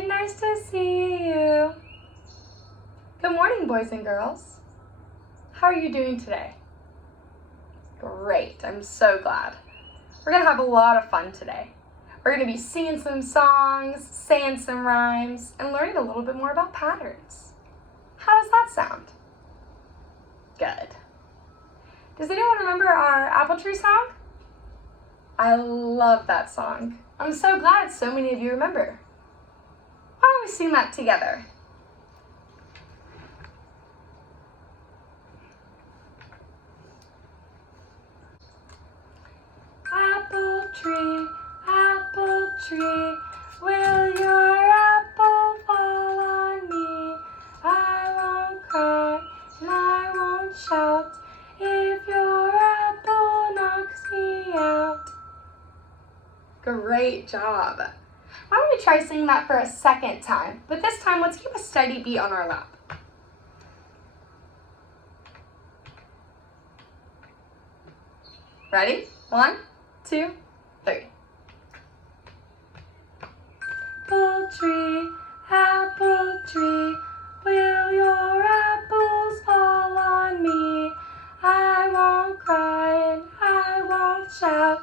Hi, nice to see you. Good morning, boys and girls. How are you doing today? Great, I'm so glad. We're gonna have a lot of fun today. We're gonna be singing some songs, saying some rhymes, and learning a little bit more about patterns. How does that sound? Good. Does anyone remember our apple tree song? I love that song. I'm so glad so many of you remember. Why don't we sing that together? Apple tree, will your apple fall on me? I won't cry and I won't shout if your apple knocks me out. Great job. Why don't we try singing that for a second time? But this time, let's keep a steady beat on our lap. Ready? 1, 2, 3. Apple tree, will your apples fall on me? I won't cry and I won't shout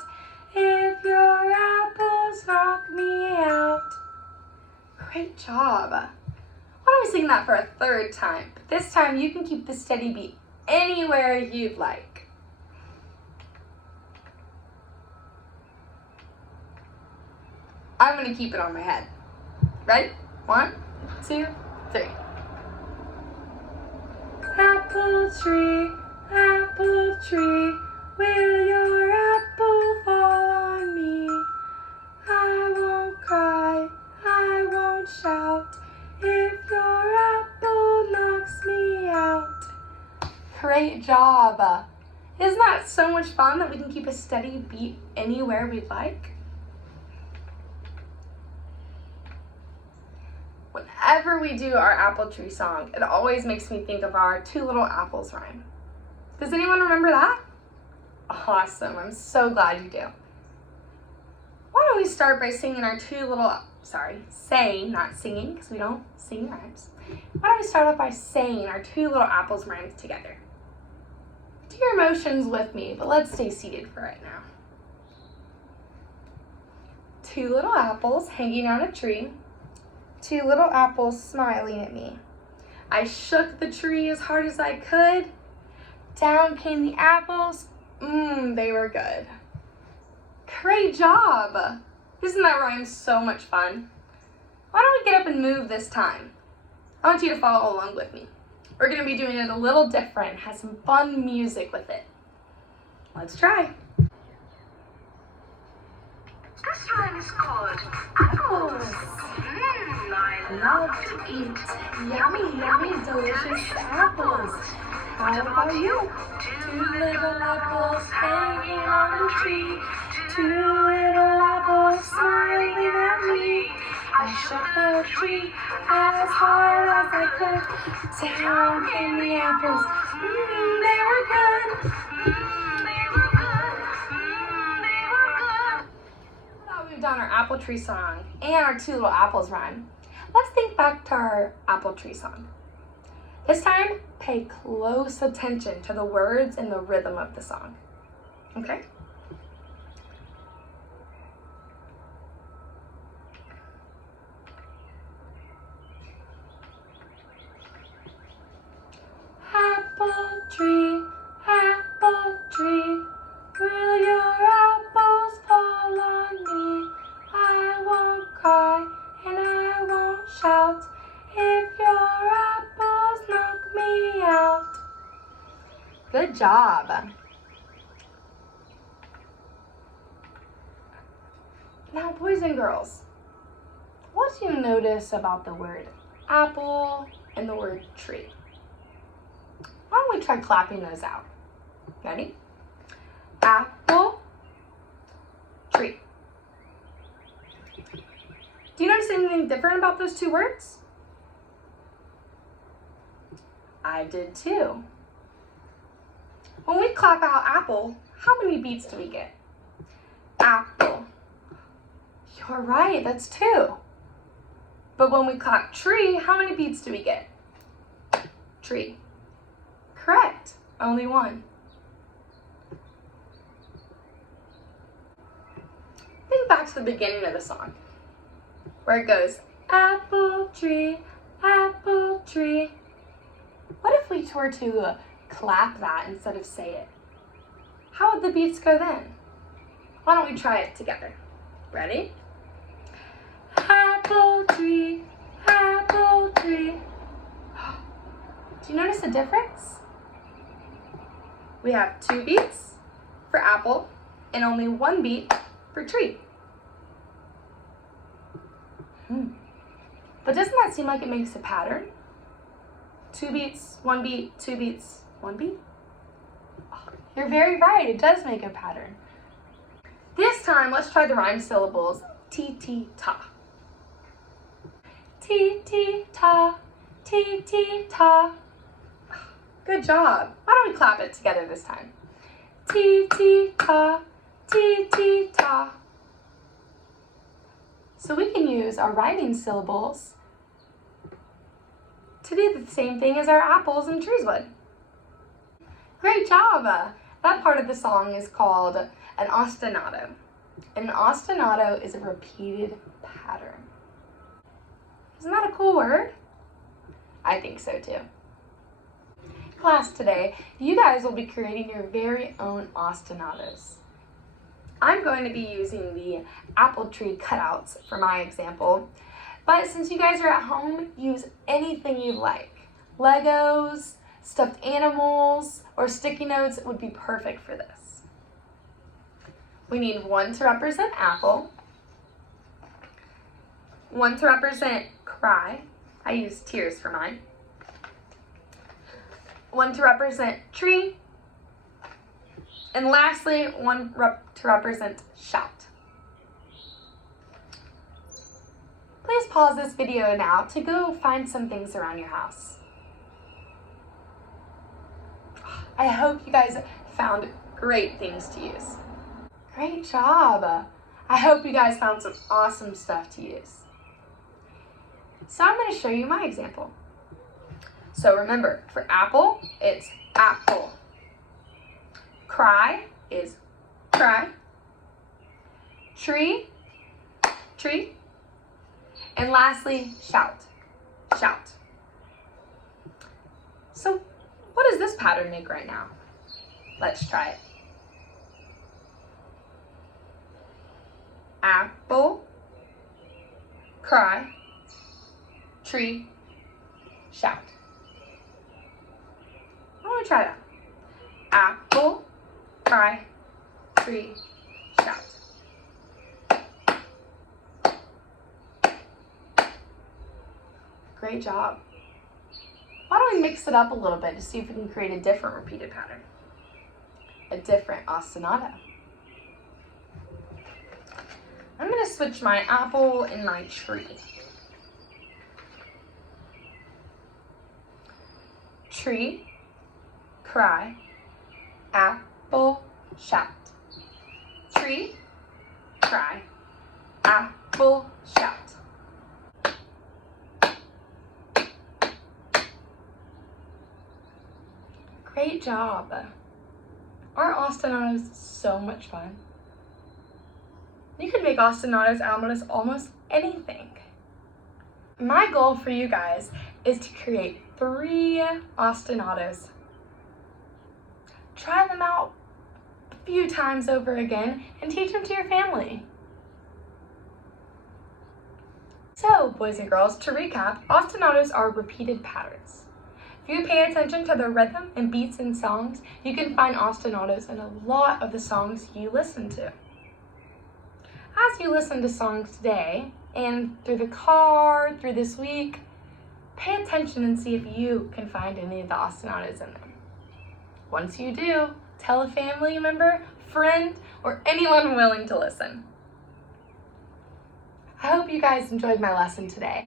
if your apples knock me out. Great job. Why don't we sing that for a third time? But this time you can keep the steady beat anywhere you'd like. I'm going to keep it on my head. Ready? 1, 2, 3. Apple tree, will your apple fall on me? I won't cry, I won't shout if your apple knocks me out. Great job. Isn't that so much fun that we can keep a steady beat anywhere we'd like? Whenever we do our apple tree song, it always makes me think of our two little apples rhyme. Does anyone remember that? Awesome, I'm so glad you do. Why don't we start by singing our saying, not singing, because we don't sing rhymes. Why don't we start off by saying our two little apples rhymes together? Do your emotions with me, but let's stay seated for right now. Two little apples hanging on a tree. Two little apples smiling at me. I shook the tree as hard as I could. Down came the apples. They were good. Great job. Isn't that rhyme so much fun? Why don't we get up and move this time? I want you to follow along with me. We're going to be doing it a little different, have some fun music with it. Let's try. This rhyme is called apples. I love to eat Yummy, delicious apples. How about you? Two little apples hanging on a tree. Two little apples smiling at me. I shook the tree as hard as I could. Down came the apples. They were good. Now that we've done our apple tree song and our two little apples rhyme, let's think back to our apple tree song. This time, pay close attention to the words and the rhythm of the song. Okay? Apple tree, will your apples fall on me? I won't cry and I won't shout if your apples knock me out. Good job. Now, boys and girls, what do you notice about the word apple and the word tree? Why don't we try clapping those out? Ready? Apple, tree. Do you notice anything different about those two words? I did too. When we clap out apple, how many beats do we get? Apple. You're right, that's 2. But when we clap tree, how many beats do we get? Tree. Correct. Only one. Think back to the beginning of the song, where it goes, apple tree, apple tree. What if we were to clap that instead of say it? How would the beats go then? Why don't we try it together? Ready? Apple tree, apple tree. Do you notice a difference? We have 2 beats for apple and only 1 beat for tree. But doesn't that seem like it makes a pattern? 2 beats, 1 beat, 2 beats, 1 beat? Oh, you're very right, it does make a pattern. This time, let's try the rhyme syllables, ti-ti-ta. Ti-ti-ta, ti-ti-ta. Good job. Why don't we clap it together this time? Ti-ti-ta, ti-ti-ta. So we can use our rhyming syllables to do the same thing as our apples and trees would. Great job! That part of the song is called an ostinato. And an ostinato is a repeated pattern. Isn't that a cool word? I think so too. Class, today, you guys will be creating your very own ostinatos. I'm going to be using the apple tree cutouts for my example, but since you guys are at home, use anything you like. Legos, stuffed animals, or sticky notes would be perfect for this. We need 1 to represent apple, 1 to represent cry. I use tears for mine. 1 to represent tree, and lastly, 1 to represent shout. Please pause this video now to go find some things around your house. I hope you guys found great things to use. Great job. I hope you guys found some awesome stuff to use. So I'm going to show you my example. So remember, for apple, it's apple. Cry is cry. Tree, tree. And lastly, shout, shout. So what does this pattern make right now? Let's try it. Apple, cry, tree, shout. Why don't we try that? Apple, cry, tree, shout. Great job. Why don't we mix it up a little bit to see if we can create a different repeated pattern? A different ostinato. I'm going to switch my apple and my tree. Tree, cry, apple, shout. Tree, cry, apple, shout. Great job. Aren't ostinatos so much fun? You can make ostinatos out of almost anything. My goal for you guys is to create 3 ostinatos. Try them out a few times over again and teach them to your family. So, boys and girls, to recap, ostinatos are repeated patterns. If you pay attention to the rhythm and beats in songs, you can find ostinatos in a lot of the songs you listen to. As you listen to songs today, and through the car, through this week, pay attention and see if you can find any of the ostinatos in them. Once you do, tell a family member, friend, or anyone willing to listen. I hope you guys enjoyed my lesson today.